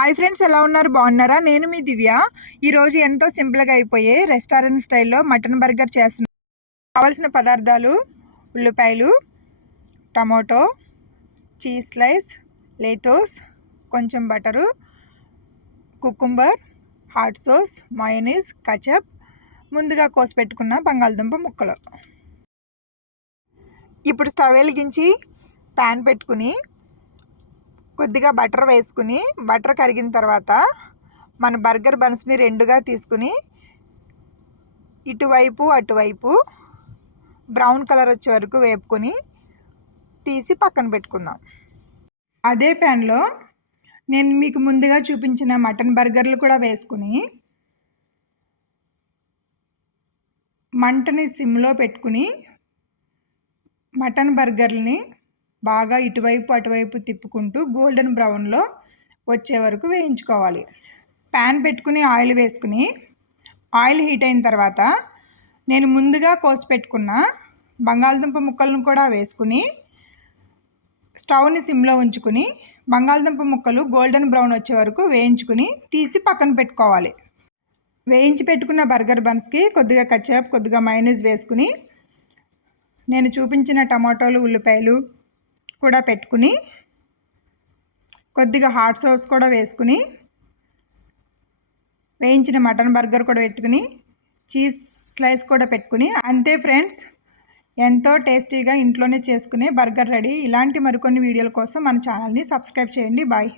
Hi friends, ఎలా ఉన్నారు? బాగున్నారా? నేను మీ దివ్య. ఈరోజు ఎంతో సింపుల్గా అయిపోయే రెస్టారెంట్ స్టైల్లో మటన్ బర్గర్ చేస్తున్నాను. కావాల్సిన పదార్థాలు: ఉల్లిపాయలు, టమాటో, చీజ్ స్లైస్, లేతోస్, కొంచెం butter, cucumber, hot sauce, mayonnaise, ketchup, ముందుగా కోసి పెట్టుకున్న బంగాళదుంప ముక్కలు. ఇప్పుడు స్టవ్ వెలిగించి ప్యాన్ పెట్టుకుని కొద్దిగా బటర్ వేసుకుని, బటర్ కరిగిన తర్వాత మన బర్గర్ బన్స్ని రెండుగా తీసుకుని ఇటువైపు అటువైపు బ్రౌన్ కలర్ వచ్చే వరకు వేపుకొని తీసి పక్కన పెట్టుకుందాం. అదే ప్యాన్లో నేను మీకు ముందుగా చూపించిన మటన్ బర్గర్లు కూడా వేసుకుని మంటని సిమ్లో పెట్టుకుని మటన్ బర్గర్ని బాగా ఇటువైపు అటువైపు తిప్పుకుంటూ గోల్డెన్ బ్రౌన్లో వచ్చే వరకు వేయించుకోవాలి. ప్యాన్ పెట్టుకుని ఆయిల్ వేసుకుని, ఆయిల్ హీట్ అయిన తర్వాత నేను ముందుగా కోసి పెట్టుకున్న బంగాళదుంప ముక్కలను కూడా వేసుకుని స్టవ్ని సిమ్లో ఉంచుకుని బంగాళదుంప ముక్కలు గోల్డెన్ బ్రౌన్ వచ్చే వరకు వేయించుకుని తీసి పక్కన పెట్టుకోవాలి. వేయించి పెట్టుకున్న బర్గర్ బన్స్కి కొద్దిగా కచప్, కొద్దిగా మయోనీస్ వేసుకుని నేను చూపించిన టమాటోలు, ఉల్లిపాయలు కూడా పెట్టుకుని కొద్దిగా హాట్ సాస్ కూడా వేసుకుని వేయించిన మటన్ బర్గర్ కూడా పెట్టుకుని చీజ్ స్లైస్ కూడా పెట్టుకుని అంతే ఫ్రెండ్స్, ఎంతో టేస్టీగా ఇంట్లోనే చేసుకునే బర్గర్ రెడీ. ఇలాంటి మరికొన్ని వీడియోల కోసం మన ఛానల్ని సబ్స్క్రైబ్ చేయండి. బాయ్.